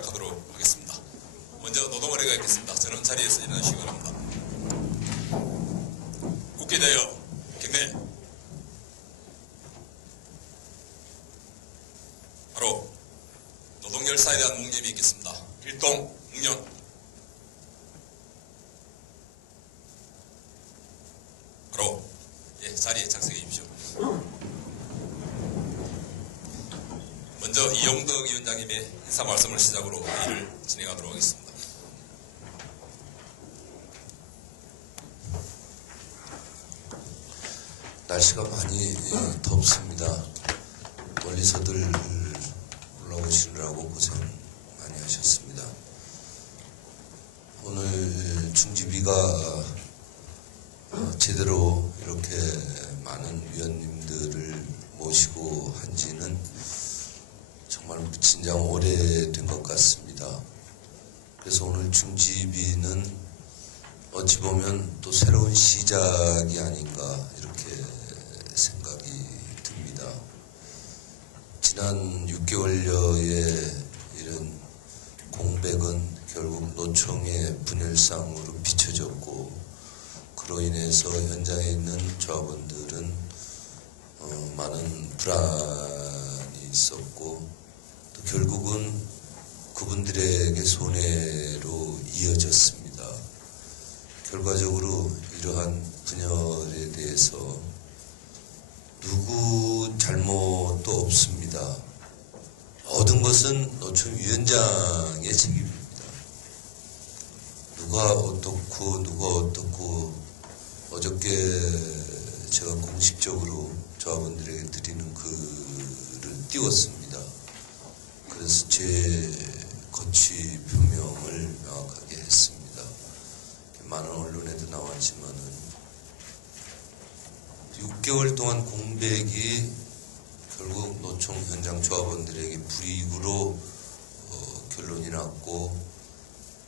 하도록 하겠습니다. 먼저 노동거래가 있겠습니다. 저는 자리에서 일어나시기 바랍니다. 국회대여 경례. 바로 노동열사에 대한 묵념이 있겠습니다. 일동 묵념. 바로 자리에 착석해 주십시오. 먼저 이용덕 위원장님의 인사 말씀을 시작으로 회의를 진행하도록 하겠습니다. 날씨가 많이 덥습니다. 멀리서들 올라오시느라고 고생 많이 하셨습니다. 오늘 중지비가 제대로 이렇게 많은 위원님들을 모시고 한지는 정말 진정 오래된 것 같습니다. 그래서 오늘 중지비는 어찌 보면 또 새로운 시작이 아닌가 이렇게 생각이 듭니다. 지난 6개월여의 이런 공백은 결국 노총의 분열상으로 비춰졌고, 그로 인해서 현장에 있는 조합원들은 많은 불안이 있었고, 또 결국은 그분들에게 손해로 이어졌습니다. 결과적으로 이러한 분열에 대해서 누구 잘못도 없습니다. 모든 것은 노총 위원장의 책임입니다. 누가 어떻고 어저께 제가 공식적으로 조합원들에게 드리는 글을 띄웠습니다. 그래서 제 거취 표명을 명확하게 했습니다. 많은 언론에도 나왔지만은 6개월 동안 공백이 결국 노총 현장 조합원들에게 불이익으로 결론이 났고,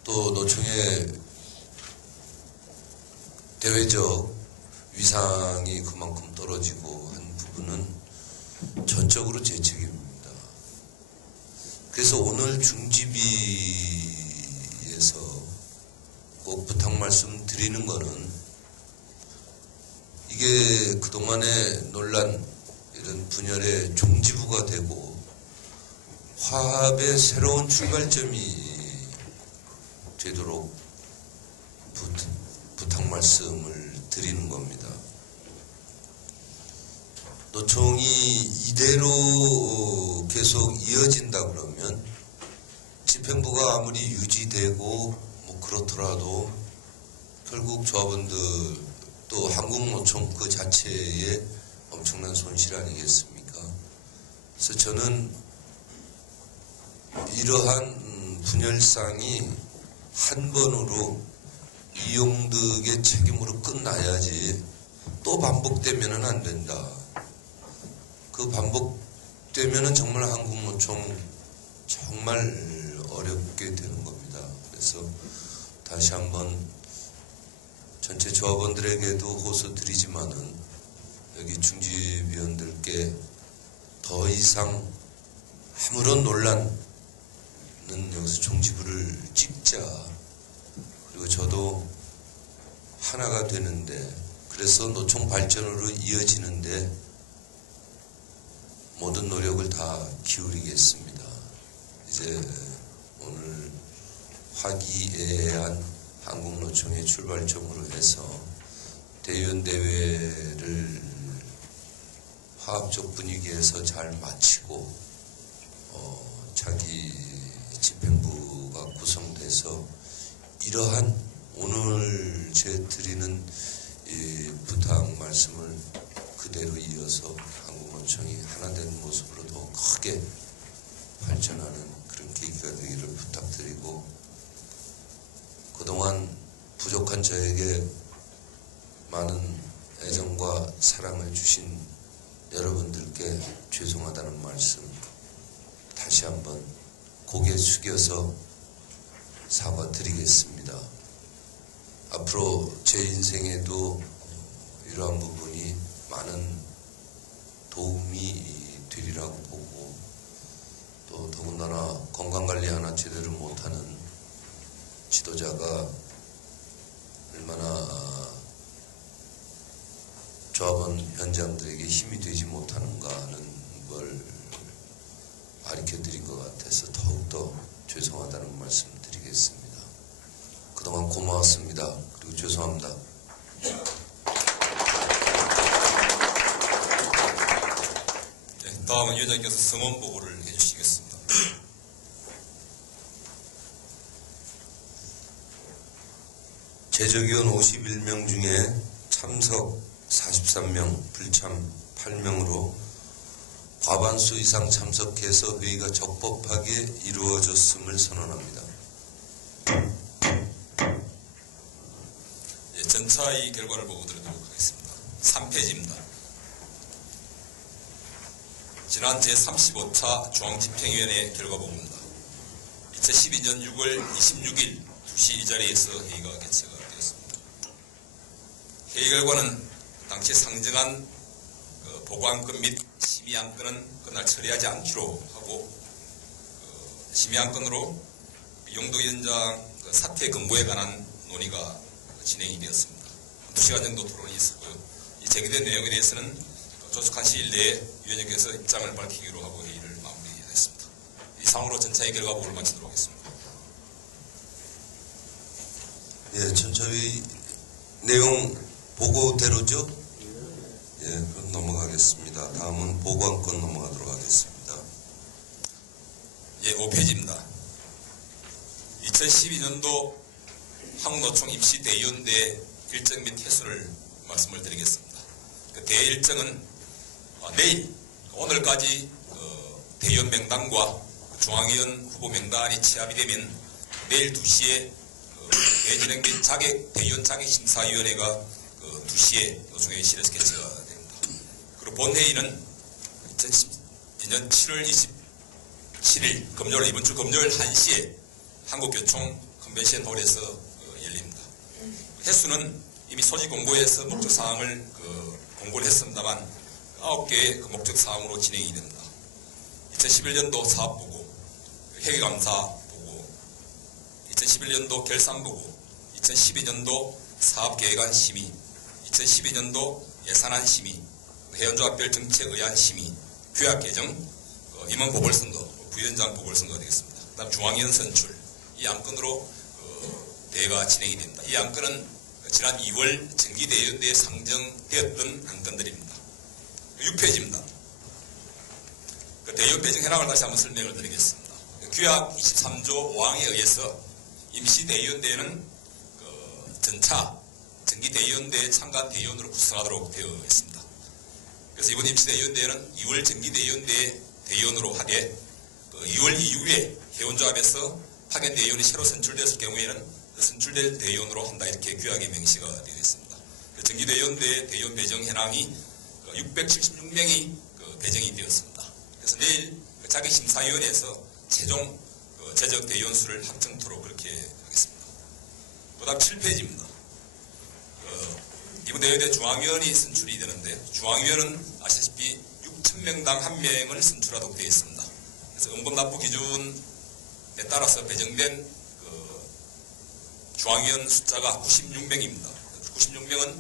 또 노총의 대외적 위상이 그만큼 떨어지고 한 부분은 전적으로 제 책임입니다. 그래서 오늘 중지비에서 꼭 부탁 말씀 드리는 거는, 이게 그동안의 논란, 이런 분열의 종지부가 되고 화합의 새로운 출발점이 되도록 부탁 말씀을 드리는 겁니다. 노총이 이대로 계속 이어진다 그러면 집행부가 아무리 유지되고 그렇더라도 결국 조합원들 또 한국노총 그 자체에 엄청난 손실 아니겠습니까? 그래서 저는 이러한 분열상이 한 번으로 이용덕의 책임으로 끝나야지 또 반복되면은 안 된다. 그 반복되면은 정말 한국노총 정말 어렵게 되는 겁니다. 그래서 다시 한번 전체 조합원들에게도 호소 드리지만은 여기 중지위원들께 더 이상 아무런 논란은 여기서 종지부를 찍자. 그리고 저도 하나가 되는데, 그래서 노총 발전으로 이어지는데 모든 노력을 다 기울이겠습니다. 이제 오늘 화기애애한 한국노총의 출발점으로 해서 대의원대회를 화합적 분위기에서 잘 마치고 자기 집행부가 구성돼서 이러한 오늘 제 드리는 이 부탁 말씀을 그대로 이어서 한국노총이 하나 된 모습으로 더 크게 발전하는 그런 계기가 되기를 부탁드리고, 그동안 부족한 저에게 많은 애정과 사랑을 주신 여러분들께 죄송하다는 말씀 다시 한번 고개 숙여서 사과드리겠습니다. 앞으로 제 인생에도 이러한 부분이 많은 도움이 되리라고 보고, 또 더군다나 건강관리 하나 제대로 지도자가 얼마나 조합원 현장들에게 힘이 되지 못하는가 하는 걸 가르쳐드린 것 같아서 더욱더 죄송하다는 말씀 드리겠습니다. 그동안 고마웠습니다. 그리고 죄송합니다. 네, 다음은 위원장께서 성원 보고를 해주시겠습니다. 재적위원 51명 중에 참석 43명, 불참 8명으로 과반수 이상 참석해서 회의가 적법하게 이루어졌음을 선언합니다. 예, 전차 이 결과를 보고 드리도록 하겠습니다. 3페이지입니다. 지난 제35차 중앙집행위원회 결과 보고입니다. 2012년 6월 26일 2시 이 자리에서 회의가 개최가 되었습니다. 회의 결과는 당시 상정한 보고안건 및 심의안건은 그날 처리하지 않기로 하고 심의안건으로 용도위원장 사퇴 근무에 관한 논의가 진행이 되었습니다. 2시간 정도 토론이 있었고요. 이 제기된 내용에 대해서는 조속한 시일 내에 위원장께서 입장을 밝히기로 하고 회의를 마무리했습니다. 이상으로 전차의 결과 보고를 마치도록 하겠습니다. 예, 전차회의 내용 보고대로죠? 예, 그럼 넘어가겠습니다. 다음은 보고안건 넘어가도록 하겠습니다. 예, 5페이지입니다. 2012년도 한국노총 임시대의원대 일정 및 횟수를 말씀을 드리겠습니다. 그 대일정은 내일, 오늘까지 대의원 명단과 중앙위원 후보 명단이 취합이 되면 내일 2시에 대진행 및 대의원 자격심사위원회가 2시에 노총회의실에서 개최가 됩니다. 그리고 본회의는 2012년 7월 27일 금요일, 이번 주 금요일 1시에 한국교총 컨벤션 홀에서 열립니다. 횟수는 이미 소집 공고에서 목적사항을 공고를 했습니다만 9개의 그 목적사항으로 진행이 됩니다. 2011년도 사업보고, 회계감사보고, 2011년도 결산보고, 2012년도 사업계획안 심의, 2012년도 예산안 심의, 회원조합별 정책의안 심의, 규약 개정, 임원 보궐선거, 부위원장 보궐선거가 되겠습니다. 그 다음 중앙위원 선출, 이 안건으로 대회가 진행이 됩니다. 이 안건은 지난 2월 정기대의원대에 상정되었던 안건들입니다. 6페이지입니다. 그 대의원 배정 현황을 다시 한번 설명을 드리겠습니다. 규약 23조 5항에 의해서 임시대의원대회는 전차 정기대의원대에 참가 대의원으로 구성하도록 되어 있습니다. 그래서 이번 임시대의원대회는 2월 정기대의원대에 대의원으로 하되 2월 이후에 회원조합에서 파견 대의원이 새로 선출되었을 경우에는 선출될 대의원으로 한다, 이렇게 규약에 명시가 되어 있습니다. 정기대의원대 대의원 배정 현황이 676명이 배정이 되었습니다. 그래서 내일 자기심사위원회에서 최종 재적 대의원 수를 확정토록 그렇게 하겠습니다. 그 다음 7페이지입니다. 이번 대회에 중앙위원이 선출이 되는데, 중앙위원은 아시다시피 6,000명당 1명을 선출하도록 되어 있습니다. 그래서 응급납부 기준에 따라서 배정된 중앙위원 숫자가 96명입니다. 96명은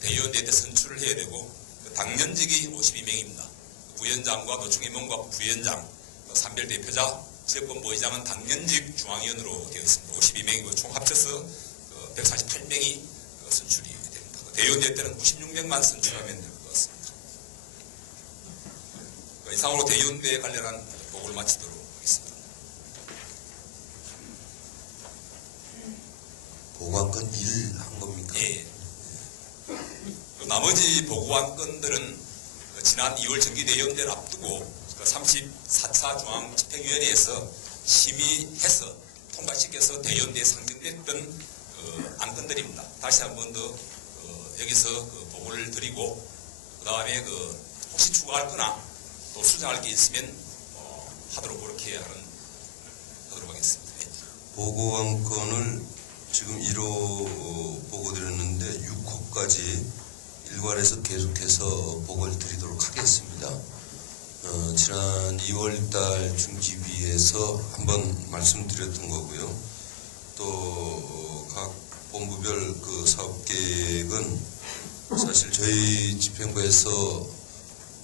대의원대회 때 선출을 해야 되고, 당연직이 52명입니다. 부위원장과 노총임원과 부위원장, 산별대표자, 지역본부의장은 당연직 중앙위원으로 되어 있습니다. 52명이고 총 합쳐서 148명이 선출이 됩니다. 대의원대회 때는 96명만 선출하면 될 것 같습니다. 이상으로 대의원대회 관련한 보고를 마치도록 하겠습니다. 보고안건 1 한 겁니까? 예. 나머지 보고안건들은 지난 2월 정기대의원대를 앞두고 34차 중앙집행위원회에서 심의해서 통과시켜서 대의원대에 상정됐던 안건들입니다. 다시 한 번 더 여기서 보고를 드리고, 그 다음에 혹시 추가할 거나 또 수정할 게 있으면 하도록 그렇게 하도록 하겠습니다. 네. 보고안건을 지금 1호 보고드렸는데 6호까지 일괄해서 계속해서 보고를 드리도록 하겠습니다. 지난 2월달 중지비에서 한번 말씀드렸던 거고요. 또 각 본부별 그 사업 계획은 사실 저희 집행부에서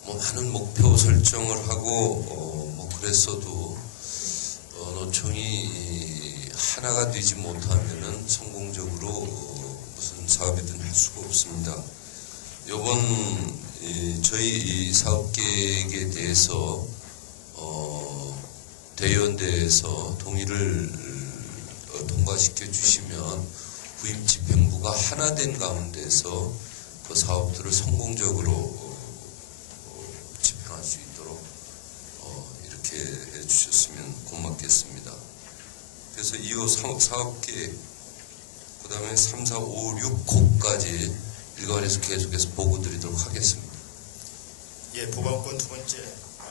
뭐 많은 목표 설정을 하고 뭐 그랬어도 노총이 하나가 되지 못하면은 성공적으로 무슨 사업이든 할 수가 없습니다. 요번 저희 이 사업 계획에 대해서 대의원대에서 동의를 통과시켜 주시면 부임 집행부가 하나 된 가운데서 그 사업들을 성공적으로 집행할 수 있도록 이렇게 해주셨으면 고맙겠습니다. 그래서 이후 사업계획 그 다음에 3, 4, 5, 6호까지 일괄해서 계속해서 보고 드리도록 하겠습니다. 예, 보관권 두 번째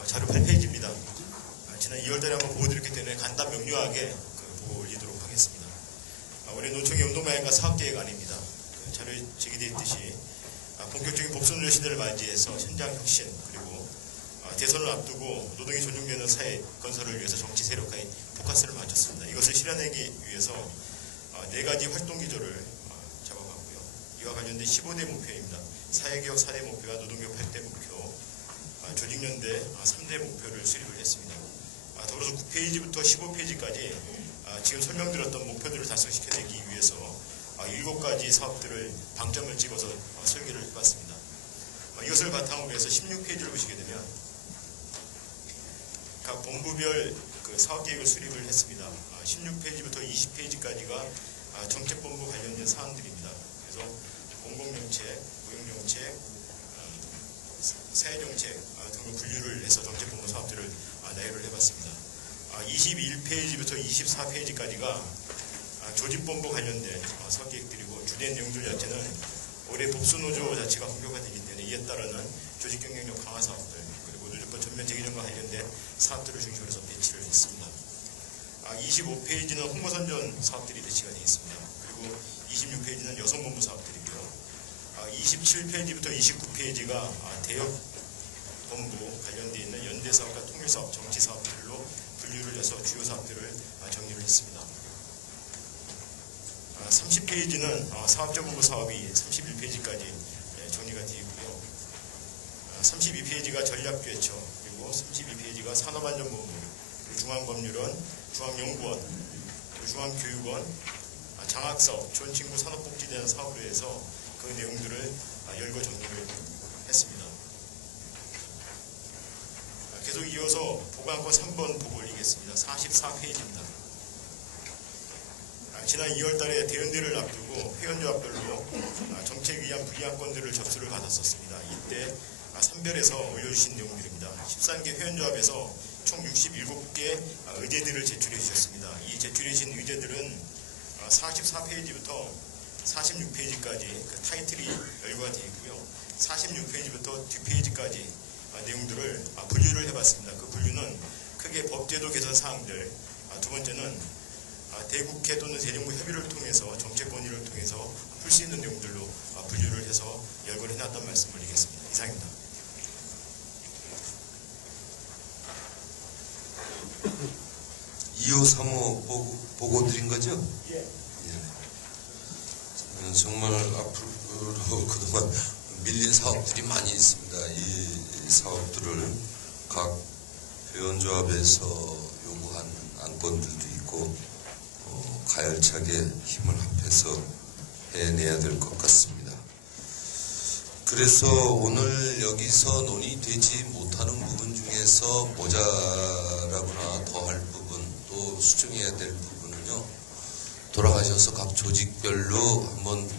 자료 8페이지입니다. 지난 2월달에 한번 보고 드렸기 때문에 간단 명료하게 보고 올리도록 하겠습니다. 올해 노총의 운동방향과 사업계획안입니다. 자료에 제기되어 있듯이 본격적인 복선노조 시대를 맞이해서 현장 혁신 그리고 대선을 앞두고 노동이 존중되는 사회 건설을 위해서 정치 세력화에 포커스를 맞췄습니다. 이것을 실현하기 위해서 4가지 활동 기조를 잡아봤고요. 이와 관련된 15대 목표입니다. 사회개혁 4대 목표와 노동개혁 8대 목표, 조직연대 3대 목표를 수립을 했습니다. 더불어서 9페이지부터 15페이지까지 지금 설명드렸던 목표들을 달성시켜내기 위해서 7가지 사업들을 방점을 찍어서 설계를 해봤습니다. 이것을 바탕으로 해서 16페이지를 보시게 되면 각 본부별 그 사업계획을 수립을 했습니다. 16페이지부터 20페이지까지가 정책본부 관련된 사항들입니다. 그래서 공공정책, 고용정책, 사회정책 등을 분류를 해서 정책본부 사업들을 나열을 해봤습니다. 21페이지부터 24페이지까지가 조직본부 관련된 사업계획들이고 주된 내용들 자체는 올해 복수노조 자체가 본격화되기 때문에 이에 따르는 조직 경쟁력 강화 사업들 그리고 노조법 전면 재개정과 관련된 사업들을 중심으로 해서 배치를 했습니다. 25페이지는 홍보선전 사업들이 배치가 되어 있습니다. 그리고 26페이지는 여성본부 사업들이고요. 27페이지부터 29페이지가 대역본부 관련되어 있는 연대사업과 통일사업, 정치사업들로 분류를 해서 주요 사업들을 정리를 했습니다. 30페이지는 사업자본부 사업이 31페이지까지 정리가 되어 있고요. 32페이지가 전략규획처 그리고 32페이지가 산업안전본부 그리고 중앙법률원, 중앙연구원, 그리고 중앙교육원, 장학사업, 좋은친구 산업복지대는 사업으로 해서 그 내용들을 열거 정리를 했습니다. 계속 이어서 보관권 3번 보고 올리겠습니다. 44페이지입니다. 지난 2월달에 대연대를 앞두고 회원조합별로 정책 위한 불이한 건들을 접수를 받았었습니다. 이때 선별해서 올려주신 내용들입니다. 13개 회원조합에서 총 67개 의제들을 제출해 주셨습니다. 이 제출해 주신 의제들은 44페이지부터 46페이지까지 그 타이틀이 열거가 되어 있고요. 46페이지부터 뒷페이지까지 내용들을 분류를 해봤습니다. 그 분류는 크게 법제도 개선 사항들, 두 번째는 대국회 또는 대정부 협의를 통해서 정책 건의를 통해서 풀 수 있는 내용들로 분류를 해서 열거를 해놨던 말씀을 드리겠습니다. 이상입니다. 2호, 3호 보고 드린 거죠? 예. 정말 앞으로 그동안 밀린 사업들이 많이 있습니다. 이 사업들을 각 회원조합에서 요구한 안건들도 있고 가열차게 힘을 합해서 해내야 될 것 같습니다. 그래서 오늘 여기서 논의되지 못하는 부분 중에서 모자라거나 더할 부분 또 수정해야 될 부분은요. 돌아가셔서 각 조직별로 한번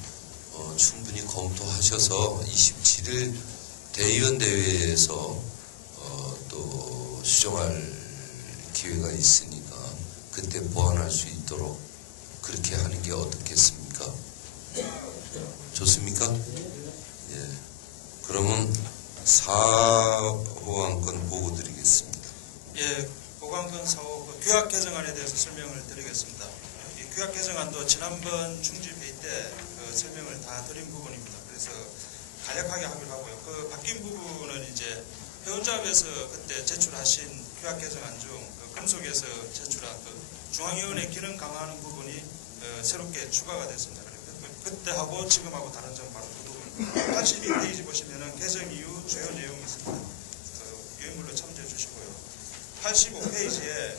충분히 검토하셔서 27일 대의원 대회에서 또 수정할 기회가 있으니까 그때 보완할 수 있도록 그렇게 하는 게 어떻겠습니까? 좋습니까? 예. 그러면 4호 안건 보고 드리겠습니다. 예, 보관권 4호 규약 개정안에 대해서 설명을 드리겠습니다. 이 규약 개정안도 지난번 중집회의 때 설명을 다 드린 부분입니다. 그래서 간략하게 합의를 하고요. 그 바뀐 부분은 이제 회원조합에서 그때 제출하신 규약 개정안 중 금속에서 제출한 그 중앙위원회 기능 강화하는 부분이 새롭게 추가가 됐습니다. 그때하고 지금하고 다른 점 바로 그 부분. 82페이지 보시면은 개정 이후 주요 내용이 있습니다. 유인물로 참조해 주시고요. 85페이지에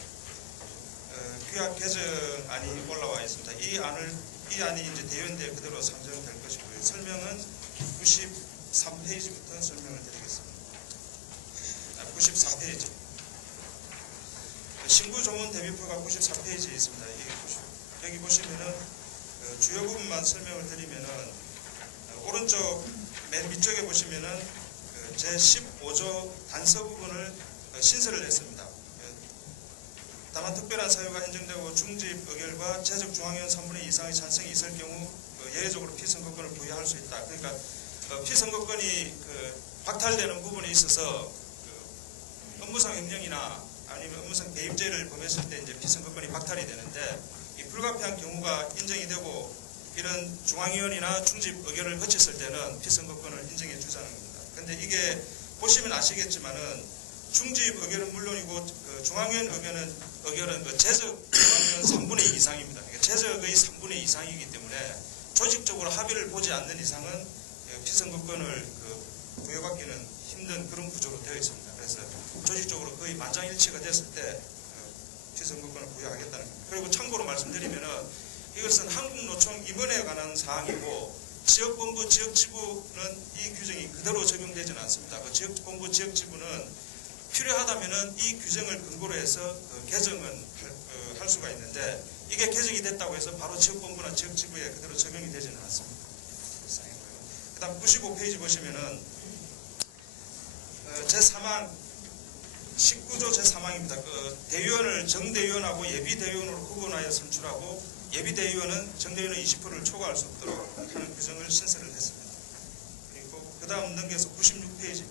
규약 개정안이 올라와 있습니다. 이 안이 이제 대연대에 그대로 상정될 것이고요. 설명은 93페이지부터 설명을 드리겠습니다. 94페이지. 신구 조문 대비표가 94페이지에 있습니다. 여기 보시면은 주요 부분만 설명을 드리면은 오른쪽 맨 위쪽에 보시면은 제15조 단서 부분을 신설을 했습니다. 다만 특별한 사유가 인정되고 중집 의결과 최적 중앙위원 3분의 2 이상의 찬성이 있을 경우 예외적으로 피선거권을 부여할 수 있다. 그러니까 피선거권이 박탈되는 부분에 있어서 업무상 협령이나 아니면 업무상 개입죄를 범했을 때 이제 피선거권이 박탈이 되는데 이 불가피한 경우가 인정이 되고 이런 중앙위원이나 중집 의결을 거쳤을 때는 피선거권을 인정해 주자는 겁니다. 근데 이게 보시면 아시겠지만은 중집 의결은 물론이고 중앙위원 의결은 제적 중앙위원 3분의 2 이상입니다. 그러니까 제적의 3분의 2 이상이기 때문에 조직적으로 합의를 보지 않는 이상은 피선거권을 부여받기는 힘든 그런 구조로 되어 있습니다. 그래서 조직적으로 거의 만장일치가 됐을 때 피선거권을 부여하겠다는 겁니다. 그리고 참고로 말씀드리면은 이것은 한국노총 임원에 관한 사항이고 지역본부, 지역지부는 이 규정이 그대로 적용되지는 않습니다. 그 지역본부, 지역지부는 필요하다면은 이 규정을 근거로 해서 개정은 할 수가 있는데 이게 개정이 됐다고 해서 바로 지역본부나 지역지부에 그대로 적용이 되지는 않습니다. 그 다음 95페이지 보시면은 제3항 19조 제3항입니다. 대의원을 정대의원하고 예비대의원으로 구분하여 선출하고 예비대의원은 정대의원의 20%를 초과할 수 없도록 하는 규정을 신설을 했습니다. 그리고 그 다음 넘겨서 96페이지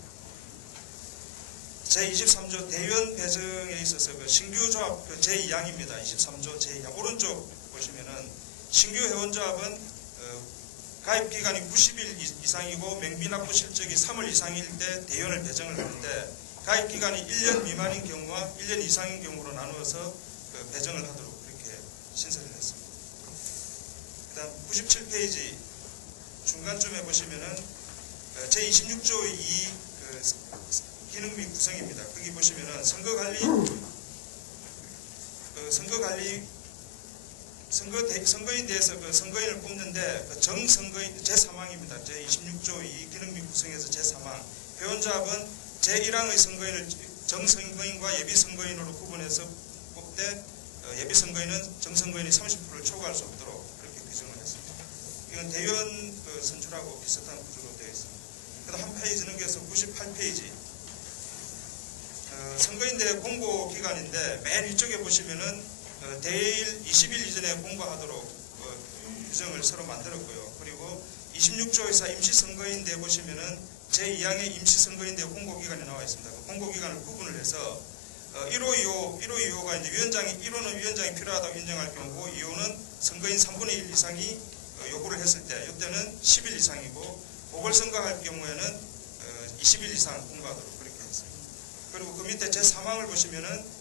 제23조 대의원 배정에 있어서 신규 조합 제2항입니다. 23조 제2항 오른쪽 보시면은 신규 회원조합은 가입기간이 90일 이상이고 명비납부 실적이 3월 이상일 때 대의원을 배정을 하는데 가입기간이 1년 미만인 경우와 1년 이상인 경우로 나누어서 배정을 하도록 그렇게 신설을 했습니다. 그 다음 97페이지 중간쯤에 보시면은 제26조의 2 기능 및 구성입니다. 거기 보시면은 선거인 대해서 선거인을 뽑는데 정선거인 제3항입니다. 제26조 2 기능 및 구성에서 제3항 회원조합은 제1항의 선거인을 정선거인과 예비선거인으로 구분해서 뽑되 예비선거인은 정선거인이 30%를 초과할 수 없도록 그렇게 규정을 했습니다. 이건 대의원 선출하고 비슷한 구조로 되어 있습니다. 그다음 한 페이지 넘겨서 98페이지 선거인대 공고 기간인데 맨 위쪽에 보시면은 대일 20일 이전에 공고하도록 규정을 새로 만들었고요. 그리고 26조에서 임시선거인대 보시면은 제2항의 임시선거인대 공고기간이 나와 있습니다. 그 공고기간을 구분을 해서 1호 2호가 이제 1호는 위원장이 필요하다고 인정할 경우고 2호는 선거인 3분의 1 이상이 요구를 했을 때 이때는 10일 이상이고 보궐선거할 경우에는 20일 이상 공고하도록 그렇게 했습니다. 그리고 그 밑에 제3항을 보시면은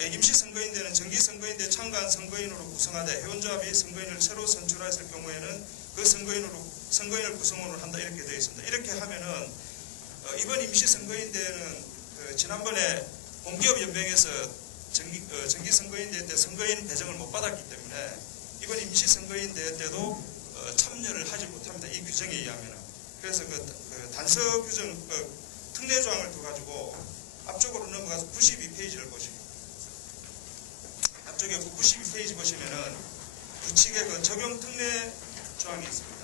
임시선거인대는 정기선거인대에 참가한 선거인으로 구성하되 회원조합이 선거인을 새로 선출했을 경우에는 그 선거인을 구성원으로 한다 이렇게 되어 있습니다. 이렇게 하면은 이번 임시선거인대는 지난번에 공기업연맹에서 정기선거인대 때 선거인 배정을 못 받았기 때문에 이번 임시선거인대 때도 참여를 하지 못합니다. 이 규정에 의하면은. 그래서 그 단서 규정 특례조항을 둬가지고 앞쪽으로 넘어가서 92페이지를 보시면 앞쪽에 92페이지 보시면은 규칙의 적용 특례 조항이 있습니다.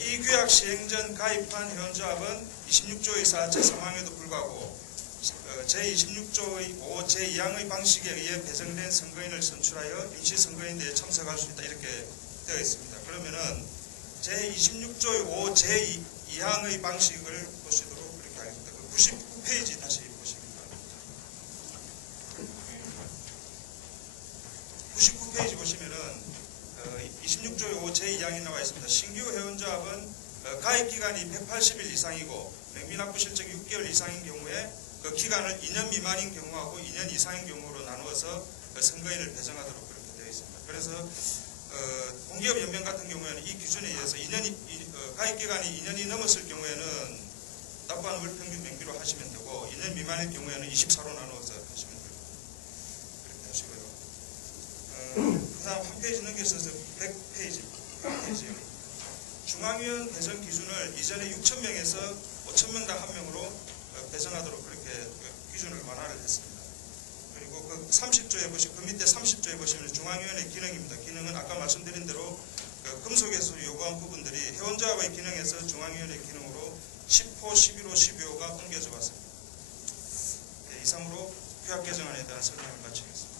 이 규약 시행 전 가입한 회원조합은 26조의 4 제3항에도 불구하고 제26조의 5 제2항의 방식에 의해 배정된 선거인을 선출하여 임시선거인대에 참석할 수 있다 이렇게 되어 있습니다. 그러면은 제26조의 5 제2항의 방식을 보시도록 99페이지 다시 보시기 바랍니다. 99페이지 보시면은 26조의 5 제2항이 나와 있습니다. 신규 회원조합은 가입기간이 180일 이상이고 명미납부 실적이 6개월 이상인 경우에 그 기간을 2년 미만인 경우하고 2년 이상인 경우로 나누어서 그 선거인을 배정하도록 그렇게 되어 있습니다. 그래서 공기업 연맹 같은 경우에는 이 기준에 의해서 가입 기간이 2년이 넘었을 경우에는 납부한 월 평균 명기로 하시면 되고 2년 미만일 경우에는 24로 나누어서 하시면 되고 그렇게 하시고요. 그다음 한 페이지 넘겨서 100페이지요. 중앙위원 배정 기준을 이전에 6,000명에서 5,000명당 1명으로 배정하도록 그렇게 기준을 완화를 했습니다. 그리고 그 30조에 그 밑에 30조에 보시면 중앙위원회 기능입니다. 기능은 아까 말씀드린 대로 금속에서 요구한 부분들이 회원조합의 기능에서 중앙위원회 기능으로 10호, 11호, 12호가 옮겨져 왔습니다. 네, 이상으로 규약 개정안에 대한 설명을 마치겠습니다.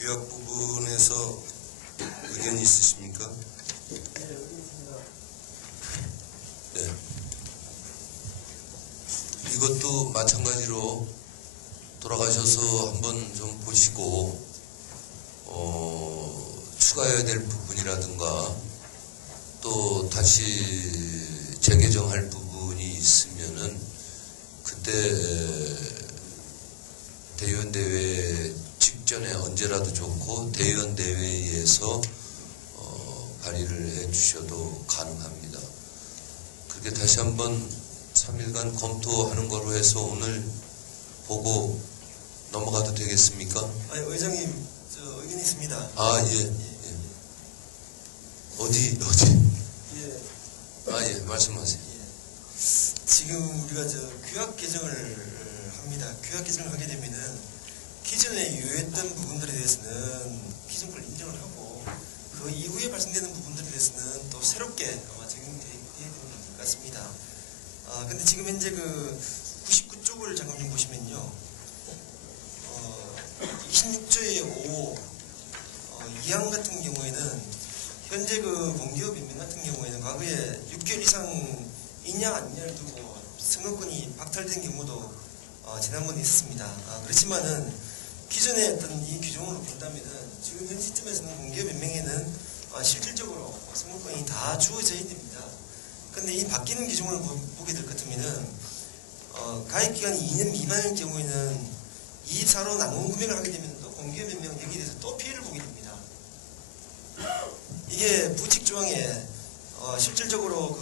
규약 부분에서 의견이 있으십니까? 네, 여기 있습니다. 네. 이것도 마찬가지로 돌아가셔서 한번 좀 보시고 추가해야 될 부분이라든가 또 다시 재개정할 부분이 있으면은 그때 대의원대회 직전에 언제라도 좋고 대의원대회에서 발의를 해 주셔도 가능합니다. 그렇게 다시 한번 3일간 검토하는 거로 해서 오늘 보고 넘어가도 되겠습니까? 아니, 의장님, 저 의견이 있습니다. 아, 예. 어디? 예, 아, 예, 말씀하세요. 예. 지금 우리가 저 규약 개정을 합니다. 규약 개정을 하게 되면은 기존에 유효했던 부분들에 대해서는 기존걸 인정을 하고 그 이후에 발생되는 부분들에 대해서는 또 새롭게 아마 적용되어야 되는 것 같습니다. 근데 지금 현재 그 99쪽을 잠깐 좀 보시면요. 26조의 5 2항 같은 경우에는 현재 그 공기업 연맹 같은 경우에는 과거에 6개월 이상 있냐 아니냐를 두고 선거권이 박탈된 경우도 지난번에 있었습니다. 그렇지만은 기존의 어떤 이 규정으로 본다면은 지금 현 시점에서는 공기업 연맹에는 실질적으로 선거권이 다 주어져야 됩니다. 근데 이 바뀌는 규정을 보게 될 것 같으면은 가입 기간이 2년 미만일 경우에는 24로 나눈 금액을 하게 되면 또 공기업 연맹은 여기에 대해서 또 피해를 보게 됩니다. 이게 부칙 조항에 실질적으로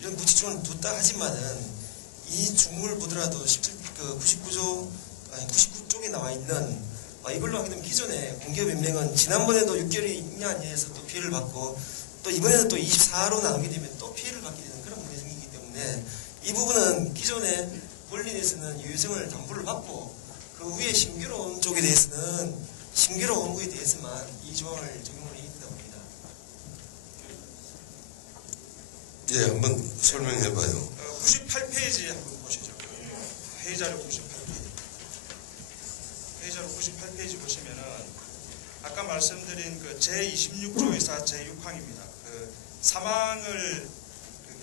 이런 부칙 조항을 뒀다 하지만은 이 중을 보더라도 실질 99쪽에 나와 있는 이걸로 하게 되면 기존에 공기업 연맹은 지난번에도 6개월이 있냐 아니냐에서 또 피해를 받고 또 이번에는 또 24로 나누게 되면 또 피해를 받게 되는 그런 문제가 생기기 때문에 이 부분은 기존의 권리에 대해서는 유효성을 담보를 받고 그 위에 신규로 쪽에 대해서는 신규로 온 거에 대해서만 이 조항을 적용을 해야 된다고 봅니다. 예, 한번 설명해봐요. 98페이지 한번 보시죠. 회의자료 98페이지. 회의자료 98페이지 보시면은 아까 말씀드린 그 제26조의사 제6항입니다. 그 사망을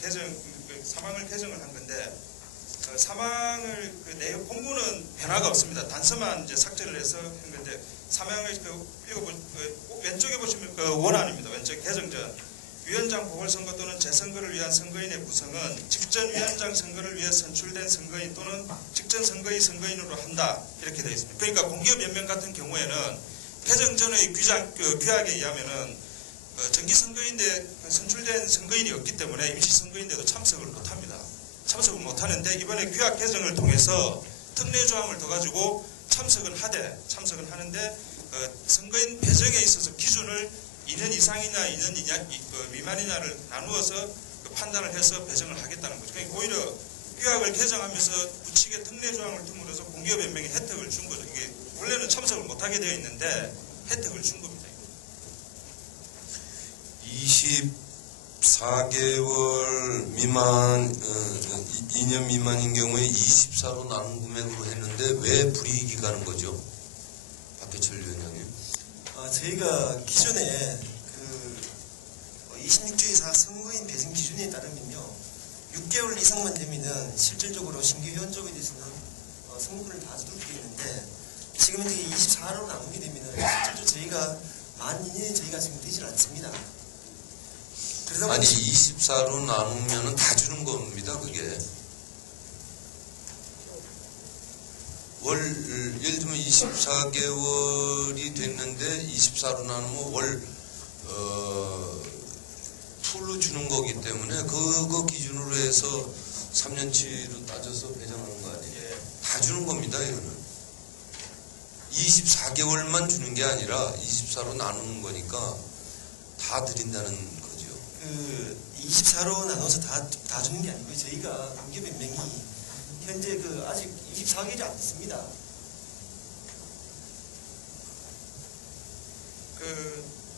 개정을 한 건데 사망을 그 내용 본문은 변화가 없습니다. 단서만 이제 삭제를 해서 한 건데 사망을 왼쪽에 보시면 그 원안입니다. 왼쪽 개정 전 위원장 보궐선거 또는 재선거를 위한 선거인의 구성은 직전 위원장 선거를 위해 선출된 선거인 또는 직전 선거의 선거인으로 한다 이렇게 되어 있습니다. 그러니까 공기업 연맹 같은 경우에는 개정 전의 규약에 의하면은 정기 선거인데 선출된 선거인이 없기 때문에 임시 선거인데도 참석을 못합니다. 참석을 못하는데 이번에 규약 개정을 통해서 특례 조항을 더 가지고 참석은 하는데 선거인 배정에 있어서 기준을 2년 이상이냐 2년 미만이냐를 나누어서 판단을 해서 배정을 하겠다는 거죠. 그러니까 오히려 규약을 개정하면서 부칙의 특례 조항을 tum으로써 공기업연맹에 혜택을 준 거죠. 이게 원래는 참석을 못하게 되어 있는데 혜택을 준 겁니다. 24개월 미만, 2년 미만인 경우에 24로 나눈 금액으로 했는데 왜 불이익이 가는 거죠? 박해철 위원장님. 저희가 기존에 그 26조의 선거인 배정 기준에 따르면요, 6개월 이상만 되면은 실질적으로 신규 회원족에 대해서는 선거권을 다 주도록 되어 있는데 지금 이제 24로 나누게 되면 실제로 저희가 만 2년이 저희가 지금 되질 않습니다. 그러다 아니 보니 24로 나누면은 다 주는 겁니다. 그게 예를 들면 24개월이 됐는데 24로 나누면 풀로 주는 거기 때문에 그거 기준으로 해서 3년치로 따져서 배정하는 거 아니에요. 다 주는 겁니다. 이거는 24개월만 주는 게 아니라 24로 나누는 거니까 다 드린다는 거죠. 그 24로 나눠서 다 주는 게 아니고요. 저희가 공기업 연맹이 현재 아직 24개월이 안 됐습니다.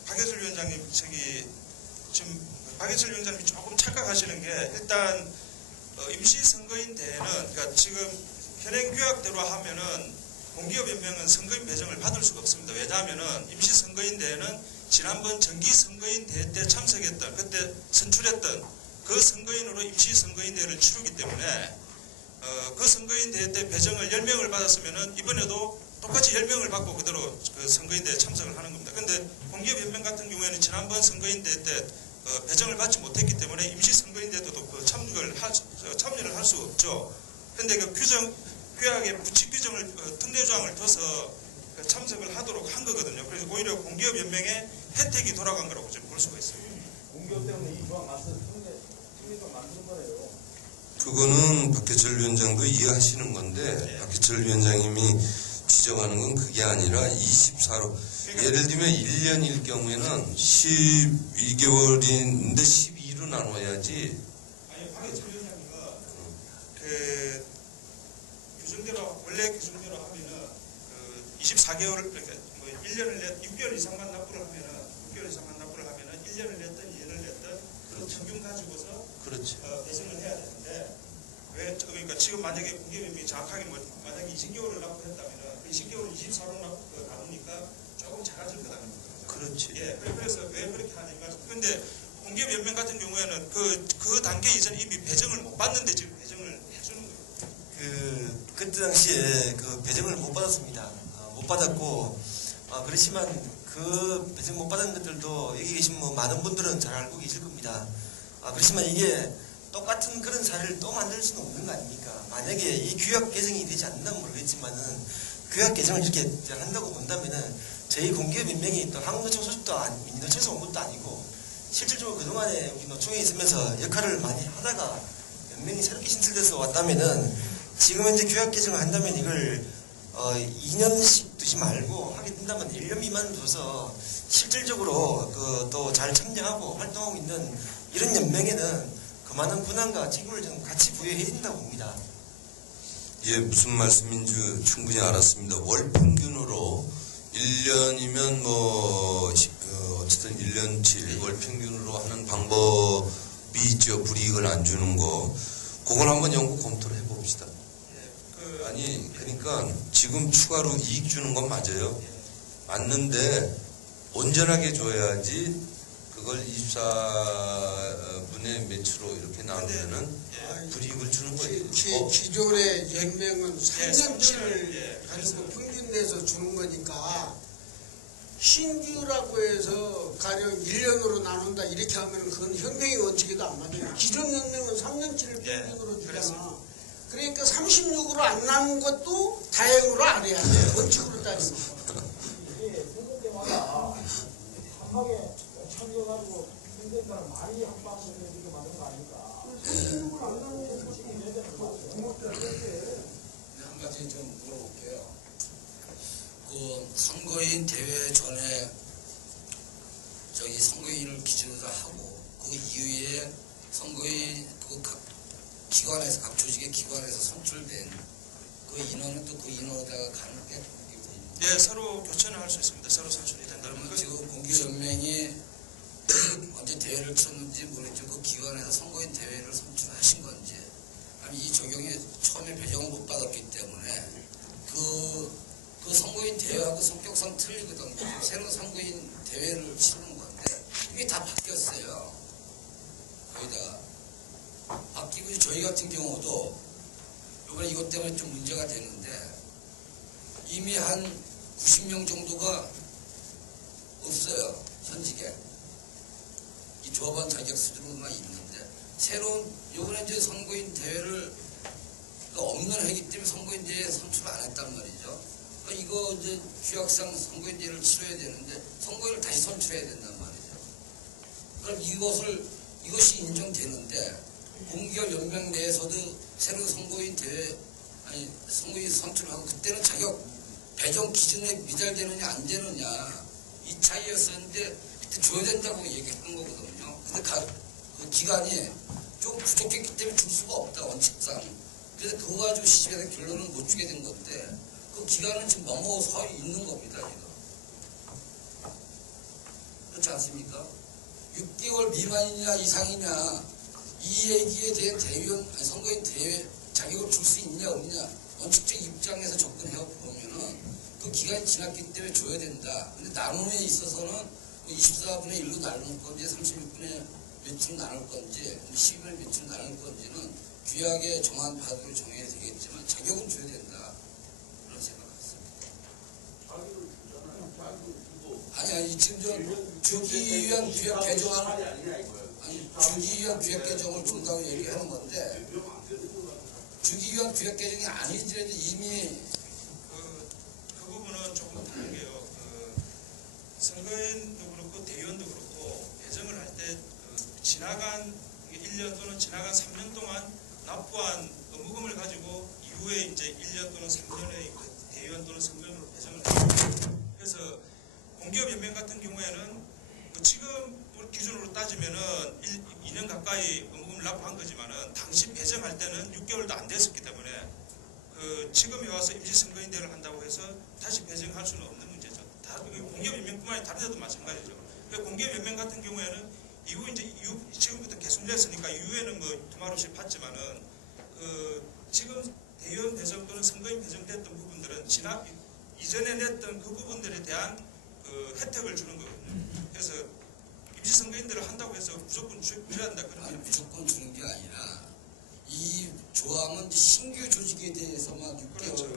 박예철 위원장님 지금 박예철 위원장님이 조금 착각하시는 게 일단 임시 선거인 대회는 그러니까 지금 현행 규약대로 하면은 공기업 연맹은 선거인 배정을 받을 수가 없습니다. 왜냐하면은 임시 선거인 대회는 지난번 정기 선거인 대회 때 참석했던 그때 선출했던 그 선거인으로 임시 선거인 대회를 치르기 때문에 그 선거인 대회 때 배정을 10명을 받았으면은 이번에도 똑같이 10명을 받고 그대로 그 선거인 대회에 참석을 하는 겁니다. 근데 공기업 연맹 같은 경우에는 지난번 선거인 대회 때 배정을 받지 못했기 때문에 임시 선거인 대회도 참여를 할 수 없죠. 그런데 그 규약에 부칙 규정을 특례 조항을 둬서 참석을 하도록 한 거거든요. 그래서 오히려 공기업 연맹에 혜택이 돌아간 거라고 지금 볼 수가 있어요. 공기업 때문에 이 조항 특례 만드는 거예요. 그거는 박해철 위원장도 이해하시는 건데 박해철 위원장님이 지적하는 건 그게 아니라 24로 예를 들면 1년일 경우에는 12개월인데 12로 나눠야지. 아니 박예철 위원장님은 그 규정대로 원래 규정대로 하면은 24개월 그러니까 뭐 1년을 6개월 이상만 납부를 하면은 1년을 냈든 2년을 냈든 그 평균 가지고서 그렇지. 배정을 해야 되는데 그러니까 지금 만약에 공기업이 정확하게 만약에 20개월을 납부했다면은 그 20개월을 24로 나누니까 조금 작아질 거라는 거죠. 그렇지. 예, 그래서 왜 그렇게 하냐면 그런데 공기업 연맹 같은 경우에는 그 단계 이전에 이미 배정을 못 받는데 지금 배정을 해주는 거예요. 그때 당시에 배정을 못 받았습니다. 못 받았고 그렇지만 그 배정 못 받은 것들도 여기 계신 많은 분들은 잘 알고 계실 겁니다. 그렇지만 이게 똑같은 그런 사례를 또 만들 수는 없는 거 아닙니까? 만약에 이 규약 개정이 되지 않는다면 모르겠지만은 규약 개정을 이렇게 한다고 본다면은 저희 공기업 연맹이 또 한국노총 소속도 아니고 민노총에서 온 것도 아니고 실질적으로 그동안에 우리 노총에 있으면서 역할을 많이 하다가 연맹이 새롭게 신설돼서 왔다면은 지금 현재 규약 개정을 한다면 이걸 2년씩 두지 말고 하게 된다면 1년 미만을 둬서 실질적으로 또 잘 참여하고 활동하고 있는 이런 연맹에는 그만한 권한과 책임을 좀 같이 부여해야 된다고 봅니다. 예, 무슨 말씀인지 충분히 알았습니다. 월 평균으로 1년이면 어쨌든 1년치 월 평균으로 하는 방법이 있죠. 불이익을 안 주는 거. 그걸 한번 연구 검토를 해봅시다. 아니, 그러니까 지금 추가로 이익 주는 건 맞아요. 맞는데 온전하게 줘야지 그걸 24분의 몇으로 이렇게 나누면은 불이익을 주는 거예요. 기존의 연맹은 3년치를 예, 가지고 평균 내서 주는 거니까 신규라고 해서 가령 1년으로 나눈다 이렇게 하면 그건 혁명의 원칙에도 안 맞아요. 기존 연맹은 3년치를 평균으로 주잖아. 그러니까 36으로 안 나눈 것도 다행으로 안 해야 돼. 원칙으로 따지면. 이게 선거 때마다 한 방에 참여가지고 선거니까 많이 한 방에 이렇게 만든 거 아닙니까? 36을 안 나누는 것이 내야 되는 거 맞죠? 한 가지 좀 물어볼게요. 그 선거인 대회 전에 선거인을 기준으로 하고 그 이후에 선거인 각 기관에서 각 조직의 기관에서 선출된 그 인원은 또 그 인원에다가 가능하게 예, 서로 교체를 할 수 있습니다. 서로 선출이 된다면 그러면 지금 공기연맹이 언제 대회를 치렀는지 모르겠지만 그 기관에서 선거인 대회를 선출하신 건지 아니면 이 적용에 처음에 배정을 못 받았기 때문에 그 선거인 대회하고 성격상 틀리거든. 새로운 선거인 대회를 치르는 건데 이게 다 바뀌었어요. 거기다가 바뀌고 저희 같은 경우도 이번에 이것 때문에 좀 문제가 되는데 이미 한 90명 정도가 없어요. 현직에. 이 조합원 자격 수준으로만 있는데 새로운 요번에 이제 선거인 대회를 없는 해기 때문에 선거인 대회에 선출을 안 했단 말이죠. 그러니까 이거 이제 규약상 선거인 대회를 치러야 되는데 선거인을 다시 선출해야 된단 말이죠. 그럼 이것이 인정되는데 공기업 연맹 내에서도 새로운 선거인 대회 선거인 선출하고 그때는 자격 배정 기준에 미달되느냐 안 되느냐 이 차이였었는데 그때 줘야 된다고 얘기했던 거거든요. 근데 그 기간이 좀 부족했기 때문에 줄 수가 없다 원칙상. 그래서 그거 가지고 시집에서 결론을 못 주게 된 건데 그 기간은 지금 넘어서 있는 겁니다 지금. 그렇지 않습니까? 6개월 미만이냐 이상이냐 이 얘기에 대한 선거인 대회 자격을 줄 수 있냐 없냐 원칙적 입장에서 접근해 보면은 그 기간이 지났기 때문에 줘야 된다. 근데 나눔에 있어서는 24분의 1로 나눌 건지 36분의 몇으로 나눌 건지 12분의 몇으로 나눌 건지는 규약에 정한 바대로 정해야 되겠지만 자격은 줘야 된다. 그런 생각 같습니다. 아니 지금 저 주기 위한 규약 개정을 준다고 얘기하는 건데 주기 위한 규약 개정이 아니더라도 이미 그 부분은 조금 다른 게요. 선거인도 그렇고 대의원도 그렇고 배정을 할 때 지나간 1년 또는 지나간 3년 동안 납부한 의무금을 가지고 이후에 이제 1년 또는 3년의 대의원 또는 선거인으로 배정을 합니다. 그래서 공기업 연맹 같은 경우에는 지금 기준으로 따지면은 2년 가까이 의무금을 납부한 거지만은 당시 배정할 때는 6개월도 안 됐었기 때문에 지금에 와서 임시선거인 대회를 한다고 해서 다시 배정할 수는 없는 문제죠. 공기업 연맹뿐만 아니라 다른 데도 마찬가지죠. 공기업 연맹 같은 경우에는 이후 이제 지금부터 개선됐으니까 이후에는 뭐 두말 없이 받지만은 지금 대의원 배정 또는 선거인 배정됐던 부분들은 이전에 냈던 그 부분들에 대한 혜택을 주는 거거든요. 그래서 임시선거인들을 한다고 해서 무조건 줘야 한다 그런 게 아니에요. 무조건 주는 게 아니라 이 조항은 신규 조직에 대해서만 6개월 그렇죠.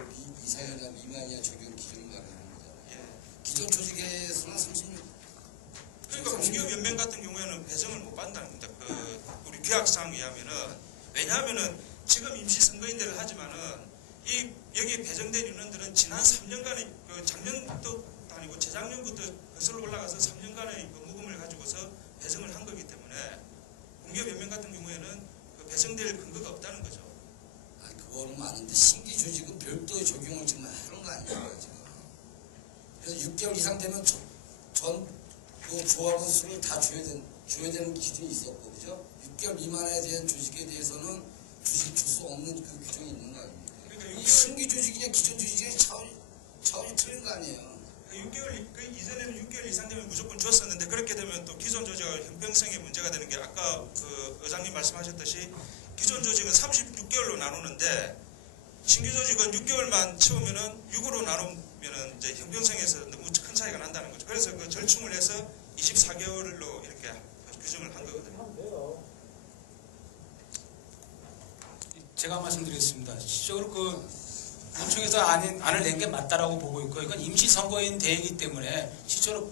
이상이나 미만이야 적용 기준을 말하는 거잖아요. 예. 기존 조직에서는 36. 그러니까 공기업 연맹 같은 경우에는 배정을 못 받는다는 겁니다. 우리 규약상에 의하면은 왜냐하면은 지금 임시선거인들을 하지만은 여기 배정된 인원들은 지난 3년간의 작년도 아니고 재작년부터 거슬러 올라가서 3년간의 의무금을 가지고서 배정을 한 거기 때문에 공기업 연맹 같은 경우에는 배정될 근거가 없다는 거죠. 그거는 많은데 신규 조직은 별도의 적용을 지금 하는 거 아니에요 지금. 그래서 6개월 이상 되면 그 조합원 수를 다 줘야 되는 기준이 있었고, 그죠? 6개월 미만에 대한 조직에 대해서는 주식 줄 수 없는 그 규정이 있는 거 아닙니까? 그러니까 이 신규 조직이냐 기존 조직이냐 차원이 틀린 거 아니에요. 6개월, 이전에는 6개월 이상 되면 무조건 줬었는데 그렇게 되면 또 기존 조직과 형평성에 문제가 되는 게 아까 의장님 말씀하셨듯이 기존 조직은 36개월로 나누는데 신규 조직은 6개월만 채우면은 6으로 나누면은 이제 형평성에서 너무 큰 차이가 난다는 거죠. 그래서 그 절충을 해서 24개월로 이렇게 규정을 한 거거든요. 제가 말씀드리겠습니다. 실질적으로 논청에서 안을 낸 게 맞다라고 보고 있고, 이건 임시선거인 대회이기 때문에 실제로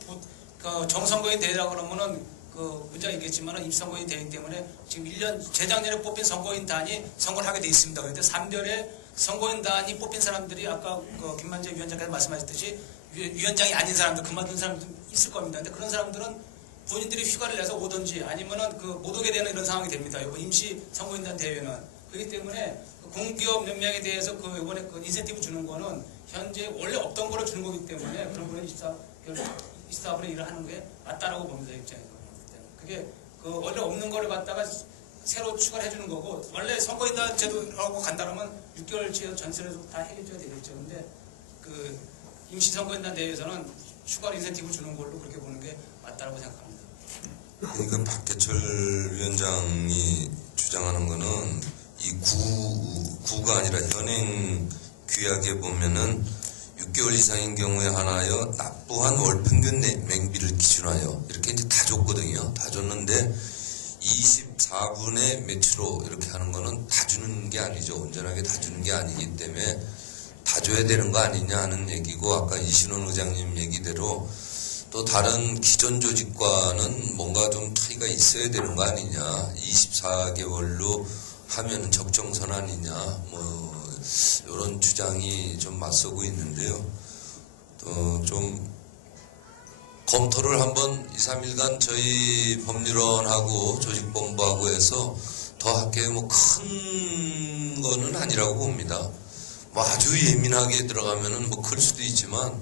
정선거인 대회라고 그러면은 문제가 있겠지만 임시선거인 대회이기 때문에 지금 1년 재작년에 뽑힌 선거인단이 선거를 하게 돼 있습니다. 그런데 산별에 선거인단이 뽑힌 사람들이 아까 김만재 위원장께서 말씀하셨듯이 위원장이 아닌 사람들, 그만둔 사람들 있을 겁니다. 근데 그런 사람들은 본인들이 휴가를 내서 오든지 아니면은 못 오게 되는 이런 상황이 됩니다. 이번 임시 선거인단 대회는. 그렇기 때문에 공기업 연맹에 대해서 이번에 인센티브 주는 거는 현재 원래 없던 거를 주는 거기 때문에 그런 거는 24분의 1을 하는 게 맞다라고 봅니다. 입장에서. 그게 원래 없는 거를 갖다가 새로 추가를 해주는 거고, 원래 선거인단 제도라고 간다면 6개월치에서 전체를 다 해줘야 되겠죠. 근데 임시선거인단 대회에서는 추가 인센티브 주는 걸로 그렇게 보는 게 맞다라고 생각합니다. 그러니까 박해철 위원장이 주장하는 거는 이 구가 아니라 현행 규약에 보면은 6개월 이상인 경우에 하나여 납부한 월 평균 맹비를 기준하여 이렇게 이제 다 줬거든요. 다 줬는데 24분의 몇으로 이렇게 하는 거는 다 주는 게 아니죠. 온전하게 다 주는 게 아니기 때문에 다 봐줘야 되는 거 아니냐 하는 얘기고, 아까 이신원 의장님 얘기대로 또 다른 기존 조직과는 뭔가 좀 차이가 있어야 되는 거 아니냐, 24개월로 하면 적정선 아니냐, 뭐 이런 주장이 좀 맞서고 있는데요. 좀 검토를 한번 2, 3일간 저희 법률원하고 조직본부하고 해서 더 할게요. 뭐 큰 거는 아니라고 봅니다. 뭐 아주 예민하게 들어가면은 뭐 클 수도 있지만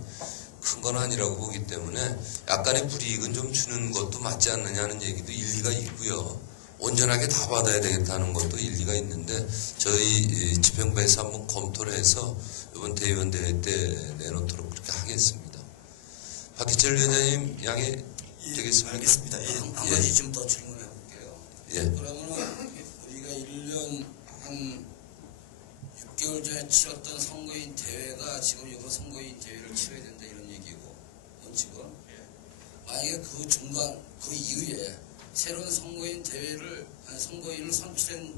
큰 건 아니라고 보기 때문에 약간의 불이익은 좀 주는 것도 맞지 않느냐는 얘기도 일리가 있고요. 온전하게 다 받아야 되겠다는 것도 일리가 있는데, 저희 집행부에서 한번 검토를 해서 이번 대의원 대회 때 내놓도록 그렇게 하겠습니다. 박희철 위원장님 양해 되겠습니까? 알겠습니다. 예. 한 가지 좀 더 질문해 볼게요. 예. 그러면은 우리가 1년 한 6개월 전에 치렀던 선거인 대회가 지금 이번 선거인 대회를 치러야 된다 이런 얘기고, 원칙은 만약에 그 중간 그 이후에 새로운 선거인 대회를 선거인을 선출한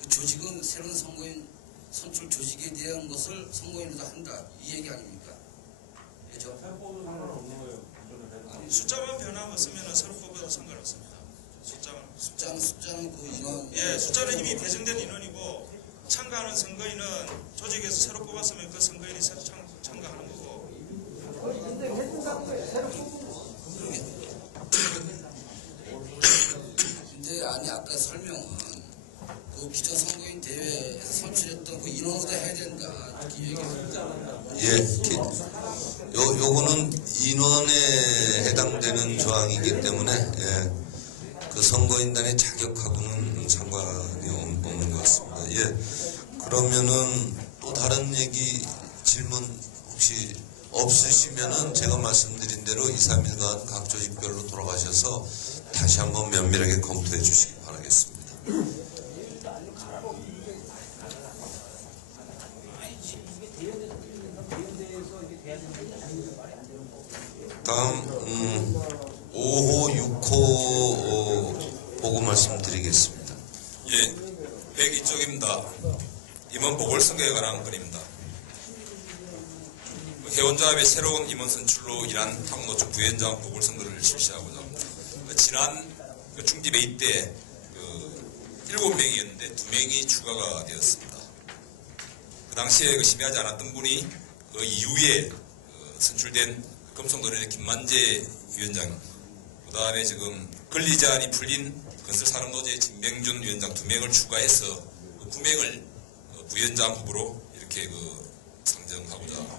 그 조직은 새로운 선거인 선출 조직에 대한 것을 선거인으로 한다 이 얘기 아닙니까? 예, 저 숫자만 변함없으면 서로 뽑아도 상관없습니다. 숫자는 그 인원 예, 숫자는 이미 배정된 인원이고, 참가하는 선거인은 조직에서 새로 뽑았으면 그 선거인이 새로 참가하는 거고. 근데 아니 아까 설명은 그 기존 선거인 대회에서 선출했던 그 인원으로 해야 된다 이렇게 얘기했습니다. 예, 요거는 인원에 해당되는 조항이기 때문에, 예, 그 선거인단의 자격하고는 상관이 없는 것 같습니다. 예, 그러면은 또 다른 얘기, 질문 혹시 없으시면은 제가 말씀드린 대로 2, 3일간 각 조직별로 돌아가셔서 다시 한번 면밀하게 검토해 주시기 바라겠습니다. 다음 5호, 6호 보고 말씀드리겠습니다. 예, 102쪽입니다. 임원 보궐선거에 관한 건입니다. 회원조합의 새로운 임원 선출로 인한 당노조 부위원장 보궐선거를 실시하고자 합니다. 지난 중지회의 때 7명이었는데 2명이 추가가 되었습니다. 그 당시에 심의하지 않았던 분이 그 이후에 선출된 금속노련의 김만재 위원장, 그 다음에 지금 권리제한이 풀린 건설산업노조의 진명준 위원장 2명을 추가해서 9명을 부위원장 후보로 이렇게 상정하고자 합니다.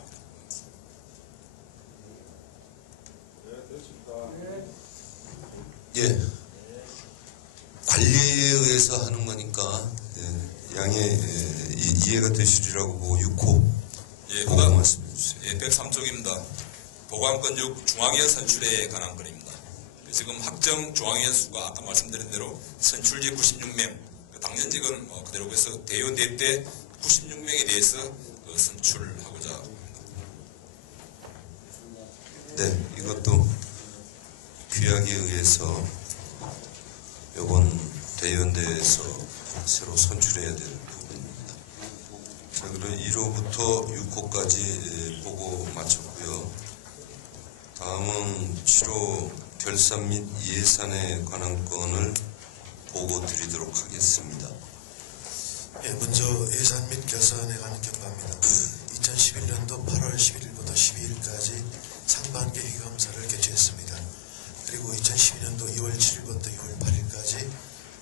예, 관리에 의해서 하는 거니까, 예, 양해 이해가 되시리라고 보고 6호 예, 보고 그다음 말씀해 주세요. 예, 103쪽입니다. 보관권 6 중앙위원 선출에 관한 건입니다. 지금 확정 중앙위원 수가 아까 말씀드린 대로 선출직 96명, 당연직은 그대로 해서 대의원 대회 때 96명에 대해서 선출하고자 합니다. 네, 이것도 규약에 의해서 이번 대의원대에서 새로 선출해야 될 부분입니다. 자, 그럼 1호부터 6호까지 보고 마쳤고요. 다음은 7호 결산 및 예산에 관한 건을 보고 드리도록 하겠습니다. 예, 먼저 예산 및 결산에 관한 경과입니다. 2011년도 8월 11일부터 12일까지 상반기 회계감사를 개최했습니다. 그리고 2012년도 2월 7일부터 2월 8일까지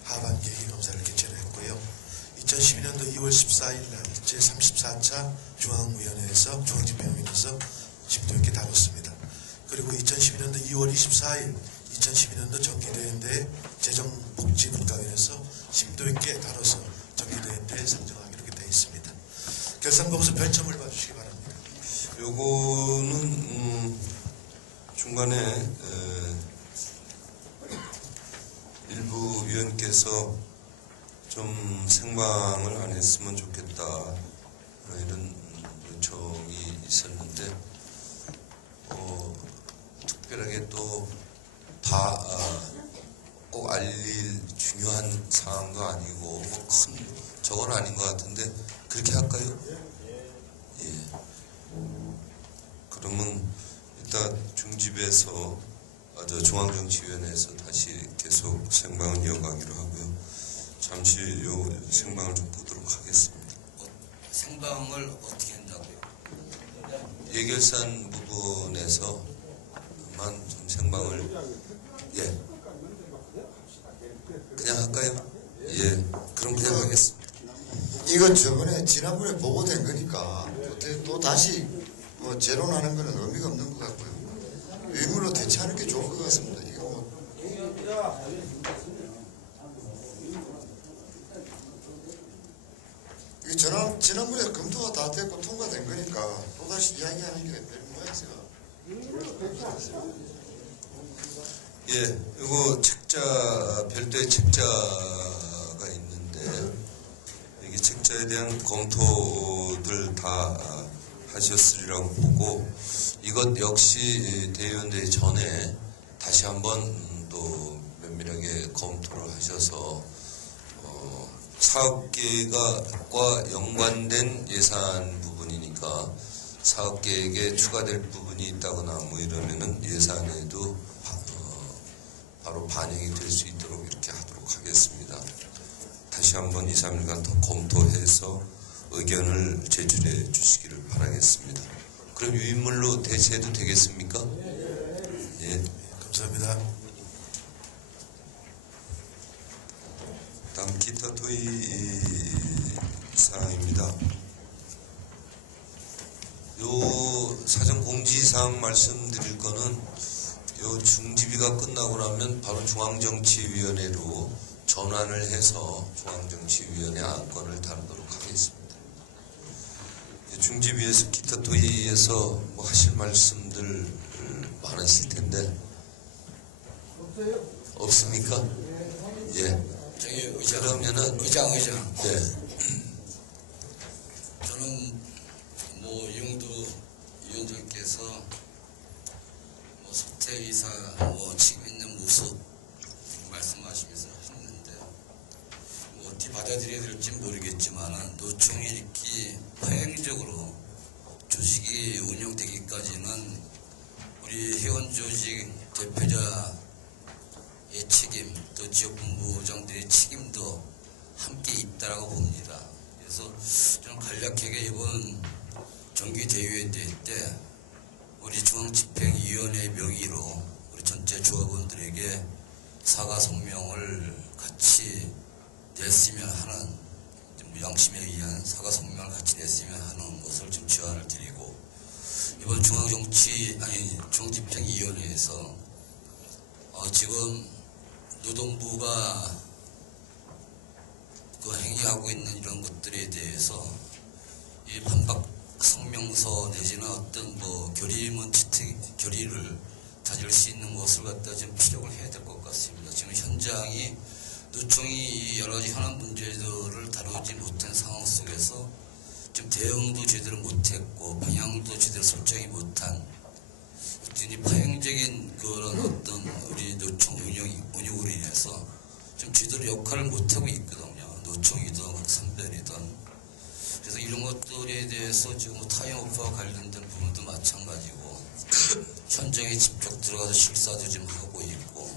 하반기 회계감사를 개최를 했고요. 2012년도 2월 14일 날 제34차 중앙위원회에서 중앙집행위원회에서 심도 있게 다뤘습니다. 그리고 2012년도 2월 24일 2012년도 정기대회인데 재정복지분과위원회에서 심도 있게 다뤄서 정기대회인데 상정하기로 되어 있습니다. 결산보고서 별점을 봐주시기 바랍니다. 요거는 중간에 일부 위원께서 좀 생방을 안 했으면 좋겠다 이런 요청이 있었는데 특별하게 또 다 꼭 알릴 중요한 사항도 아니고 뭐 큰 저건 아닌 것 같은데 그렇게 할까요? 예. 그러면 일단 중집에서 중앙정치위원회에서 다시 계속 생방을 이어가기로 하고요. 잠시 요 생방을 좀 보도록 하겠습니다. 생방을 어떻게 한다고요? 예결산 부분에서만 좀 생방을 그냥 할까요? 예, 그럼 그냥 하겠습니다. 이거 저번에 지난번에 보고된 거니까 또 다시 뭐 재론하는 거는 의미가 없는 것 같고요. 의무로 대체하는 게 좋을 것 같습니다. 이거 뭐 이거 지난번에 검토가 다 됐고 통과된 거니까 또 다시 이야기하는 게 별 모양새가. 예, 이거 책자 별도의 책자가 있는데 이게 책자에 대한 검토들 다 하셨으리라고 보고 이것 역시 대의원대회 전에 다시 한번 또 면밀하게 검토를 하셔서 사업계획과 연관된 예산 부분이니까 사업계획에 추가될 부분이 있다거나 뭐 이러면은 예산에도 바로 반영이 될 수 있도록 이렇게 하도록 하겠습니다. 다시 한번 2, 3일간 더 검토해서 의견을 제출해 주시기를 바라겠습니다. 그럼 유인물로 대체해도 되겠습니까? 예. 감사합니다. 다음 기타 토의 사항입니다. 요 사전 공지사항 말씀드릴 거는 요 중지비가 끝나고 나면 바로 중앙정치위원회로 전환을 해서 중앙정치위원회 안건을 다루도록 하겠습니다. 중지비에서 기타 토의에서 뭐 하실 말씀들 많으실 텐데 없습니까? 예. 저기 의장, 그러면은 의장. 네. 저는 뭐 이용두 위원장께서 뭐 소태이사 뭐 책임 있는 모습 말씀하시면서 했는데 뭐 어떻게 받아들여야 될지 모르겠지만은 노총이 이렇게 파행적으로 조직이 운영되기까지는 우리 회원 조직 대표자의 책임, 또 지역본부장들의 책임도 함께 있다라고 봅니다. 그래서 저는 간략하게 이번 정기대의원대회 때 우리 중앙집행위원회 명의로 우리 전체 조합원들에게 사과 성명을 같이 냈으면 하는, 양심에 의한 사과 성명을 같이 냈으면 하는 것을 좀 제안을 드리고, 이번 중앙집행위원회에서 지금 노동부가 그 행위하고 있는 이런 것들에 대해서 이 반박 성명서 내지는 어떤 뭐 결의를 다질 수 있는 것을 갖다 좀 피력을 해야 될 것 같습니다. 지금 현장이 노총이 여러 가지 현안 문제들을 다루지 못한 상황 속에서 지금 대응도 제대로 못했고 방향도 제대로 설정이 못한 어떤 파행적인 그런 어떤 우리 노총 운영으로 인해서 좀 제대로 역할을 못하고 있거든요. 노총이든 선별이든. 그래서 이런 것들에 대해서 지금 타임오프와 관련된 부분도 마찬가지고 현장에 직접 들어가서 실사도 좀 하고 있고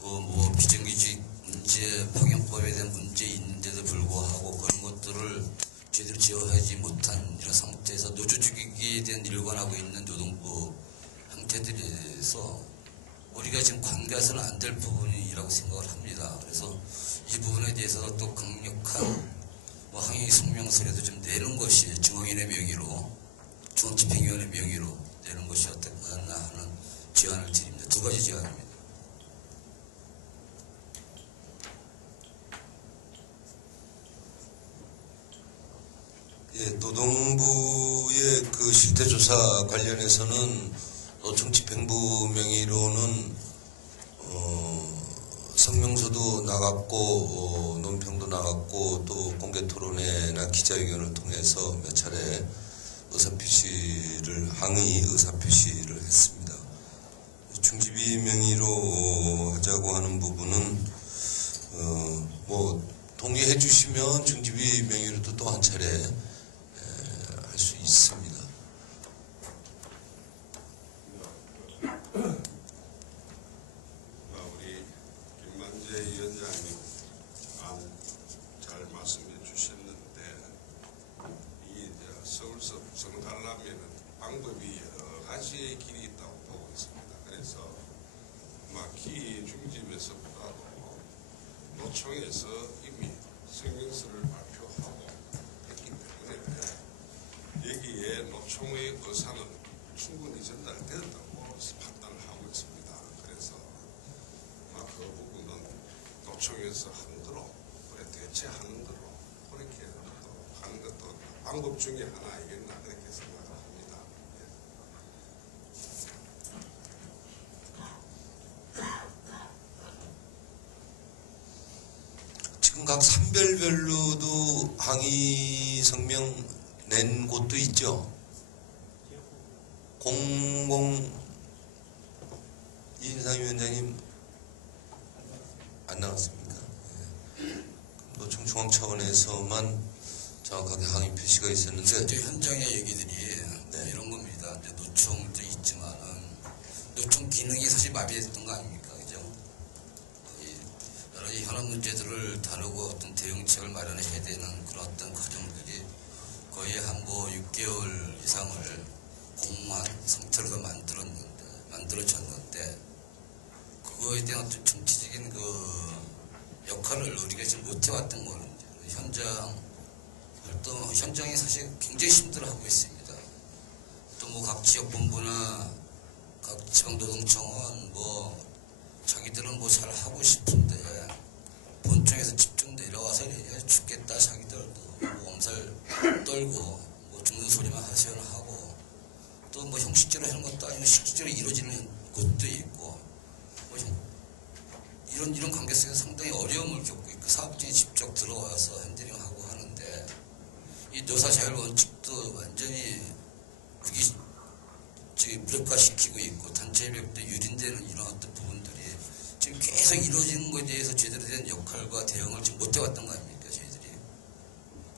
뭐 비정규직 문제, 파견법에 대한 문제 있는데도 불구하고 그런 것들을 제대로 제어하지 못한 이런 상태에서 노조주기에 대한 일관하고 있는 노동부 형태들에 대해서 우리가 지금 관계해서는 안 될 부분이라고 생각을 합니다. 그래서 이 부분에 대해서 또 강력한 뭐 항의 성명서라도 좀 내는 것이 중앙위원회 명의로, 중앙집행위원회 명의로 내는 것이 어떨까 하는 제안을 드립니다. 두 가지 제안입니다. 예, 노동부의 그 실태조사 관련해서는 노총집행부 명의로는 성명서도 나갔고 논평도 나갔고 또 공개토론회나 기자회견을 통해서 몇 차례 항의 의사표시를 했습니다. 중지비 명의로 하자고 하는 부분은 뭐 동의해 주시면 중지비 명의로도 또 한 차례 할 수 있습니다. 위원장님 잘 말씀해 주셨는데 이 서울서 구성하려면 방법이 여러 가지의 길이 있다고 보고 있습니다. 그래서 기회 중심에서보다도 노총에서 이미 성명서를 발표하고 했기 때문에 여기에 노총의 의사는 충분히 전달되었다고 판단을 하고 있습니다. 그래서 그 부분은 노총에서 하는 대로 그래 대체하는 대로 그렇게 또 하는 것도 방법 중에 하나이겠나 그렇게 생각을 합니다. 지금 각 산별별로도 항의 성명 낸 곳도 있죠. 이인상위원장님 안 나왔습니까? 노총 중앙 차원에서만 정확하게 항의 표시가 있었는데 이제 현장의 얘기들이 이런 겁니다. 이제 노총도 있지만은 노총 기능이 사실 마비됐던 거 아닙니까, 그죠? 여러 가지 현안 문제들을 다루고 어떤 대응책을 마련해야 되는 그런 어떤 과정들이 거의 한 6개월 이상을 공무한 상태로 만들어졌는데 그거에 대한 어떤 정치적인 역할을 우리가 지금 못해왔던 거는 현장이 사실 굉장히 힘들어하고 있습니다. 또 각 지역본부나 각 지방노동청은 자기들은 잘 하고 싶은데 본청에서 집중 내려와서 죽겠다 자기들도 엄살 떨고 죽는 소리만 하시원하고 또 형식적으로 하는 것도 아니고 실질적으로 이루어지는 곳도 있고 이런 관계 속에서 상당히 어려움을 겪고 있고 사업장에 직접 들어와서 핸들링하고 하는데 이 노사자율 원칙도 완전히 무력화시키고 있고 단체 협력도 유린되는 이런 어떤 부분들이 지금 계속 이루어지는 것에 대해서 제대로 된 역할과 대응을 지금 못해왔던 거 아닙니까 저희들이.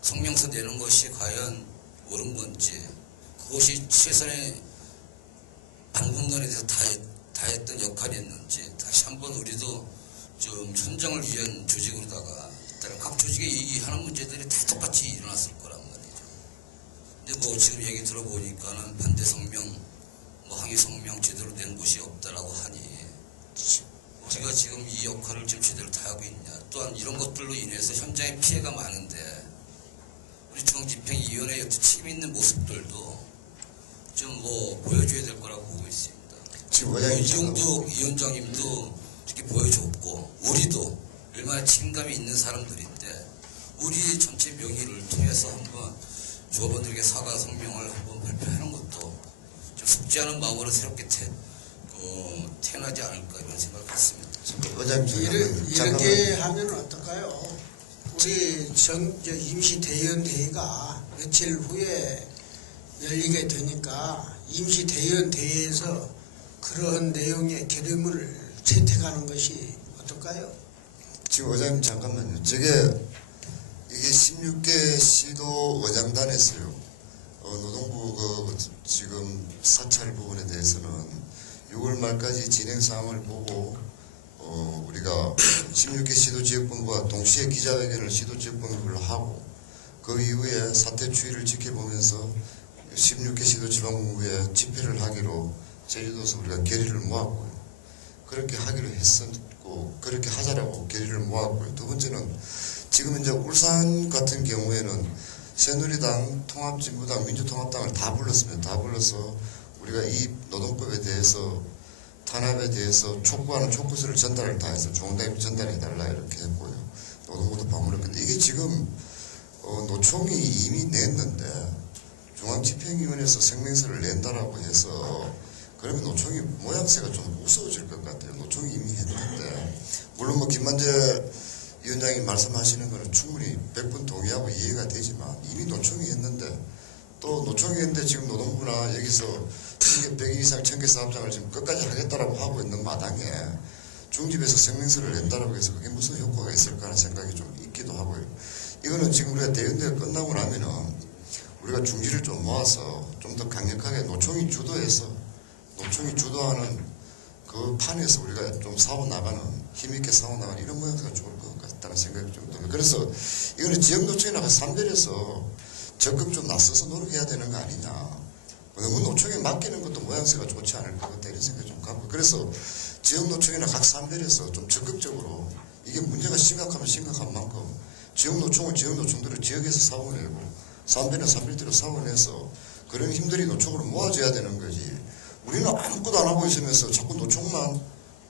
성명서 내는 것이 과연 옳은 건지 그것이 최선의 방법론에 대해서 다 했던 역할이었는지 다시 한번 우리도 좀 선정을 위한 조직으로다가 일단 각 조직에 이 하는 문제들이 다 똑같이 일어났을 거란 말이죠. 근데 지금 얘기 들어보니까는 반대 성명, 항의 성명 제대로 된 곳이 없다라고 하니 우리가 지금 이 역할을 지금 제대로 다 하고 있냐. 또한 이런 것들로 인해서 현장에 피해가 많은데 우리 중앙집행위원회의 책임 있는 모습들도 좀 보여줘야 될 거라고 보고 있습니다. 지금 이용도 위원장님도 이렇게 보여줬고 우리도 얼마나 책임감이 있는 사람들인데 우리 전체 명의를 통해서 한번 조합원들에게 사과 성명을 한번 발표하는 것도 좀 숙지하는 마음으로 새롭게 태어나지 않을까 이런 생각을 갖습니다. 이렇게 하면 어떨까요? 우리 임시 대의원대회가 며칠 후에 열리게 되니까 임시 대의원대회에서 그런 내용의 결의문을 채택하는 것이 어떨까요? 지금 의장님 잠깐만요. 이게 16개 시도 원장단에서요. 노동부 지금 사찰 부분에 대해서는 6월 말까지 진행 사항을 보고 우리가 16개 시도 지역본부와 동시에 기자회견을 시도 지역본부를 하고 그 이후에 사태 추이를 지켜보면서 16개 시도 지방본부에 집회를 하기로 제주도에서 우리가 결의를 모았고요. 그렇게 하기로 했었고 그렇게 하자라고 결의를 모았고요. 두 번째는 지금 이제 울산 같은 경우에는 새누리당, 통합진보당, 민주통합당을 다 불렀습니다. 다 불러서 우리가 이 노동법에 대해서 탄압에 대해서 촉구하는 촉구서를 전달을 다 해서 중앙당에 전달해달라 이렇게 했고요. 노동부도 방문했는데 이게 지금 노총이 이미 냈는데 중앙집행위원회에서 성명서를 낸다라고 해서 그러면 노총이 모양새가 좀 무서워질 것 같아요. 노총이 이미 했는데 물론 김만재 위원장이 말씀하시는 것은 충분히 100분 동의하고 이해가 되지만 이미 노총이 했는데 또 노총이 했는데 지금 노동부나 여기서 100일 이상 1000개 사업장을 지금 끝까지 하겠다라고 하고 있는 마당에 중집에서 성명서를 낸다라고 해서 그게 무슨 효과가 있을까 하는 생각이 좀 있기도 하고요. 이거는 지금 우리가 대연대가 끝나고 나면은 우리가 중지를 좀 모아서 좀 더 강력하게 노총이 주도하는 그 판에서 우리가 좀 사고 나가는 힘있게 싸워나가는 이런 모양새가 좋을 것 같다는 생각이 좀 듭니다. 그래서 이거는 지역노총이나 산별해서 적극 좀 나서서 노력해야 되는 거 아니냐. 너무 노총에 맡기는 것도 모양새가 좋지 않을 것 같다 이런 생각이 좀 갖고, 그래서 지역노총이나 각 산별에서 좀 적극적으로 이게 문제가 심각하면 심각한 만큼 지역노총은 지역노총대로 지역에서 사업을 내고 산별은 산별대로 사업을 내서 그런 힘들이 노총으로 모아져야 되는 거지. 우리는 아무것도 안 하고 있으면서 자꾸 노총만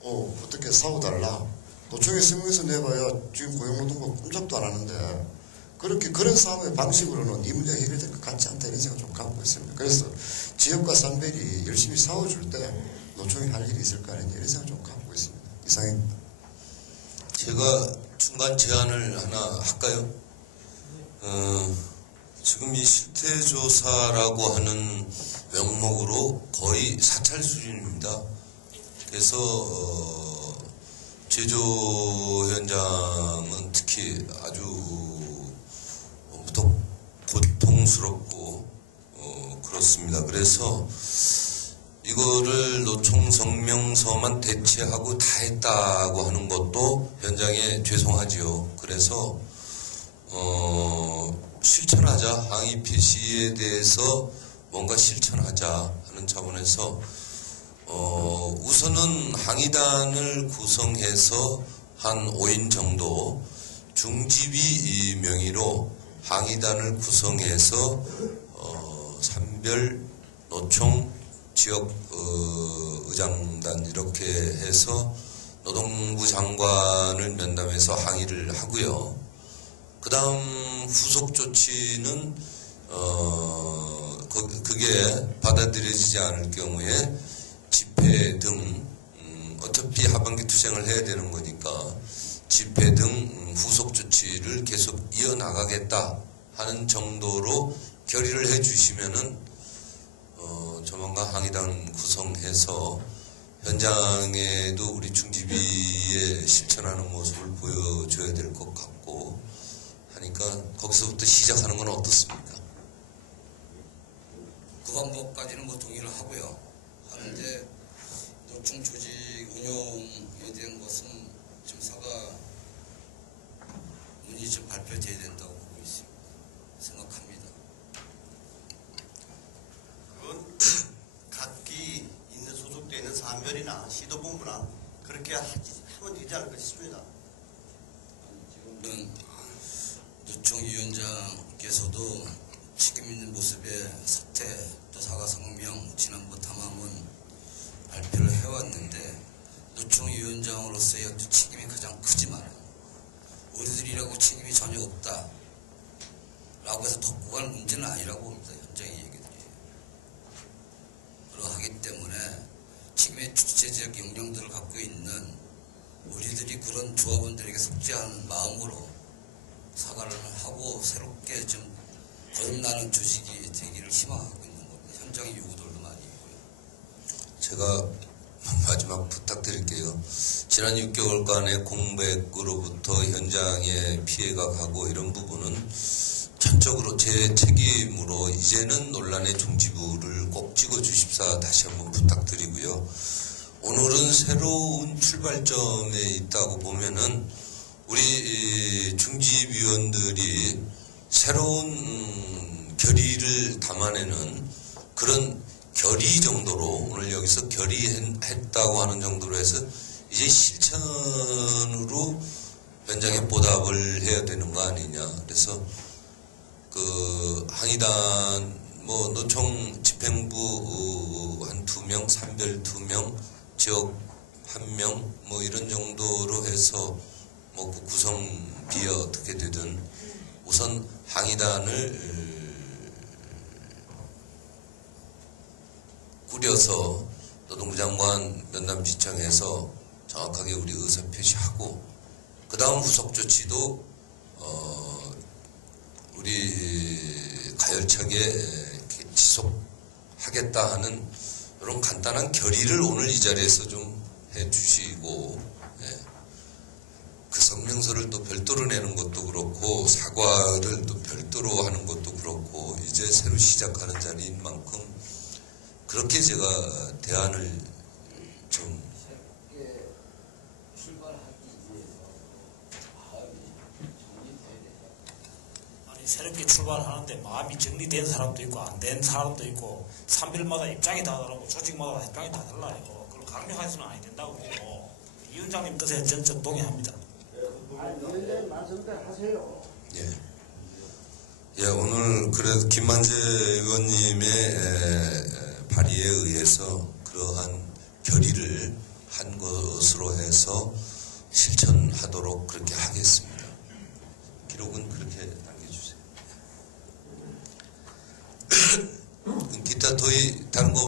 어떻게 싸워달라. 노총에 성명서 내봐야 지금 고용노동부 꼼짝도 안 하는데 그런 싸움의 방식으로는 이 문제가 해결될 것 같지 않다 이런 생각을 좀 갖고 있습니다. 그래서 지역과 산별이 열심히 싸워줄 때 노총이 할 일이 있을 거 아니냐 이런 생각을 좀 갖고 있습니다. 이상입니다. 제가 중간 제안을 하나 할까요? 지금 이 실태조사라고 하는 명목으로 거의 사찰 수준입니다. 그래서 제조 현장은 특히 아주 고통스럽고 그렇습니다. 그래서 이거를 노총 성명서만 대체하고 다 했다고 하는 것도 현장에 죄송하지요. 그래서 실천하자, 항의 표시에 대해서 뭔가 실천하자 하는 차원에서 우선은 항의단을 구성해서 한 5인 정도 중지위 명의로 항의단을 구성해서 산별 노총 지역 의장단 이렇게 해서 노동부 장관을 면담해서 항의를 하고요. 그 다음 후속 조치는 그게 받아들여지지 않을 경우에 집회 등 어차피 하반기 투쟁을 해야 되는 거니까 집회 등 후속 조치를 계속 이어나가겠다 하는 정도로 결의를 해주시면은 조만간 항의단 구성해서 현장에도 우리 중지비에 실천하는 모습을 보여줘야 될 것 같고 하니까 거기서부터 시작하는 건 어떻습니까? 그 방법까지는 뭐 동의를 하고요. 하는데 노총 조직 운영에 대한 것은 지금 사과문이 좀 발표돼야 된다고 보고 있습니다. 생각합니다. 그건 각기 있는 소속되어 있는 산별이나 시도본부나 그렇게 하면 되지 않을까 싶습니다. 지금은 노총위원장께서도 책임 있는 모습의 사퇴 또 사과 성명 지난번 탐함은 발표를 해왔는데 노총위원장으로서의 어떤 책임이 가장 크지만 우리들이라고 책임이 전혀 없다 라고 해서 덮고 갈 문제는 아니라고 봅니다. 현장의 얘기들이. 그러하기 때문에 책임의 주체적 역량들을 갖고 있는 우리들이 그런 조합원들에게 속죄하는 마음으로 사과를 하고 새롭게 좀 거듭나는 조직이 되기를 희망하고 있는 겁니다. 현장의 요구들도 많이 있고요. 제가 마지막 부탁드릴게요. 지난 6개월간의 공백으로부터 현장에 피해가 가고 이런 부분은 전적으로 제 책임으로 이제는 논란의 중지부를 꼭 찍어주십사 다시 한번 부탁드리고요. 오늘은 새로운 출발점에 있다고 보면은 우리 중지위원들이 새로운 결의를 담아내는 그런 결의 정도로 오늘 여기서 결의했다고 하는 정도로 해서 이제 실천으로 현장에 보답을 해야 되는 거 아니냐. 그래서 그 항의단 뭐 노총 집행부 한 2명, 산별 2명, 지역 1명 뭐 이런 정도로 해서 뭐 그 구성비에 어떻게 되든 우선 항의단을 꾸려서 노동부 장관 면담 지청해서 정확하게 우리 의사 표시하고 그 다음 후속 조치도 우리 가열차게 지속하겠다 하는 이런 간단한 결의를 오늘 이 자리에서 좀 해주시고 그 성명서를 또 별도로 내는 것도 그렇고 사과를 또 별도로 하는 것도 그렇고 이제 새로 시작하는 자리인 만큼 그렇게 제가 대안을 좀 출발할 새롭게 출발하는데 마음이 정리된 사람도 있고 안 된 사람도 있고 산별마다 입장이 다 다르고 조직마다 입장이 다 달라요. 그걸 강요해서는 안 된다고 보고 이 위원장님 뜻에 전적 동의합니다. 위원장님 말씀대로 하세요. 예. 예, 오늘 그래도 김만재 의원님의 발의에 의해서 그러한 결의를 한 것으로 해서 실천하도록 그렇게 하겠습니다. 기록은 그렇게 남겨주세요. 기타 더위 다른 거